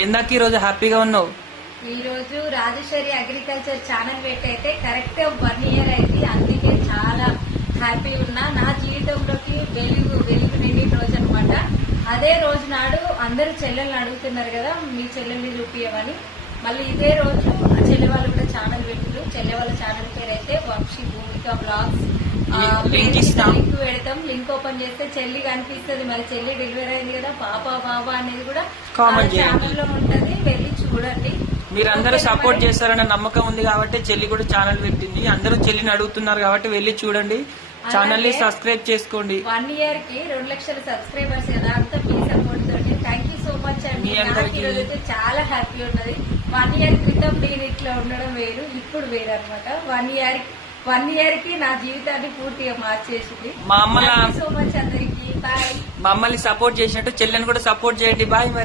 ఏందాక ఈ రోజు హ్యాపీగా ఉన్నావు? ఈ రోజు రాజేశ్వరి అగ్రికల్చర్ ఛానల్ పెట్టయితే కరెక్ట్ 1 ఇయర్ అయింది. అందుకే చాలా హ్యాపీ ఉన్నా. నా జీవితంలోకి వెలుగు నిండిన రోజు అనమాట. అదే రోజు నాడు అందరూ చెల్లెల్ని అడుగుతున్నారు కదా, మీ చెల్లెల్ని చూపియమని. మళ్ళీ ఇదే రోజు చెల్లె వాళ్ళు కూడా ఛానల్ పెట్టారు. చెల్లె వాళ్ళ ఛానల్ పేరు అయితే వంశీ భూమిక బ్లాగ్స్. లింక్ పెడతాం. లింక్ ఓపెన్ చేస్తే చెల్లి కనిపిస్తుంది. మరి చెల్లి డెలివరీ అయింది కదా, బాబా అనేది కూడా ఛానల్ లో ఉంటది, వెళ్ళి చూడండి. మీరందరూ సపోర్ట్ చేస్తారన్న నమ్మకం ఉంది కాబట్టి చెల్లి కూడా ఛానల్ పెట్టింది. అందరూ చెల్లిని అడుగుతున్నారు కాబట్టి వెళ్ళి చూడండి. ఛానల్ ని సబ్స్క్రైబ్ చేసుకోండి. 1 ఇయర్ కి 2 లక్షల సబ్స్క్రైబర్స్ కదా, అంతా మీ సపోర్ట్ తోటి. థ్యాంక్ యూ సో మచ్ అండి. నాకు ఈ రోజు చాలా హ్యాపీ ఉన్నది. 1 ఇయర్ క్రితం నేను ఇట్లా ఉండడం వేరు, ఇప్పుడు వేరు అనమాట. 1 ఇయర్ కి నా జీవితాన్ని పూర్తిగా మార్చేసింది. మా అమ్మ సో మచ్ అందరికి బాయ్. మమ్మల్ని సపోర్ట్ చేసినట్టు చెల్లెని కూడా సపోర్ట్ చేయండి. బాయ్. మరి